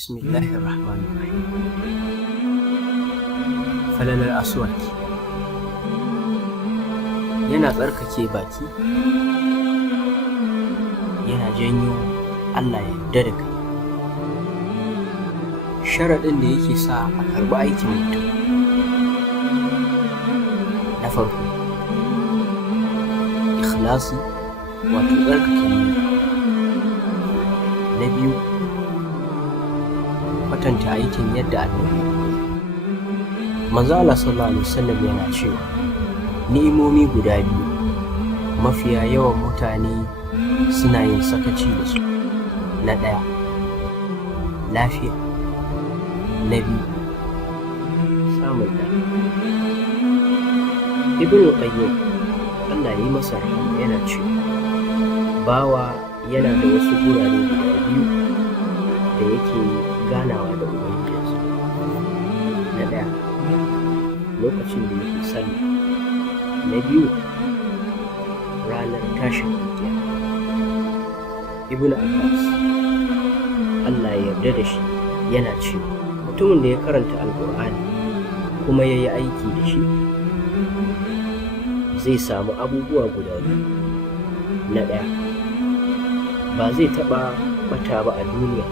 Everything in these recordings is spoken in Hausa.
Bismillahirrahmanirrahim. Falalar aswaki yana tsarkake baki, yana janyo Allah ya yarda da kai. Sharaɗin da yake sa a karɓi aikin mutum na farko ikhlasi, wato tsarkake niyya. Na biyu kwatanta aikin yadda Annabi ya koyar. Manzo Allah sallallahu alaihi wasallam yana cewa ni'imomi guda biyu mafiya yawan mutane suna yin sakaci da su. Na ɗaya lafiya, na biyu samun ɗa. Ibn Qayyim Allah ya yi masa rahama yana cewa bawa yana da wasu gurare guda biyu da yake ganawa da Ubangijinsa. Na ɗaya lokacin da yake sallah, na biyu ranar tashin kiyama. Ibn Abbas Allah ya yarda da shi yana cewa mutumin da ya karanta Alƙur'ani kuma ya yi aiki da shi zai samu abubuwa guda biyu. Na ɗaya ba zai taɓa ɓata ba a duniya.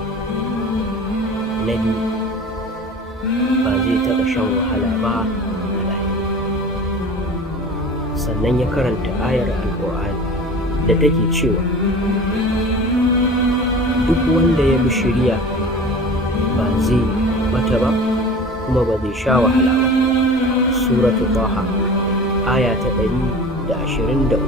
Na biyu ba zai taɓa shan wahala ba a lahira. Sannan ya karanta ayar Alƙur'ani da take cewa duk wanda ya bi shiriya ba zai bata ba kuma ba zai sha wahala ba. Suratu Taha aya ta 123.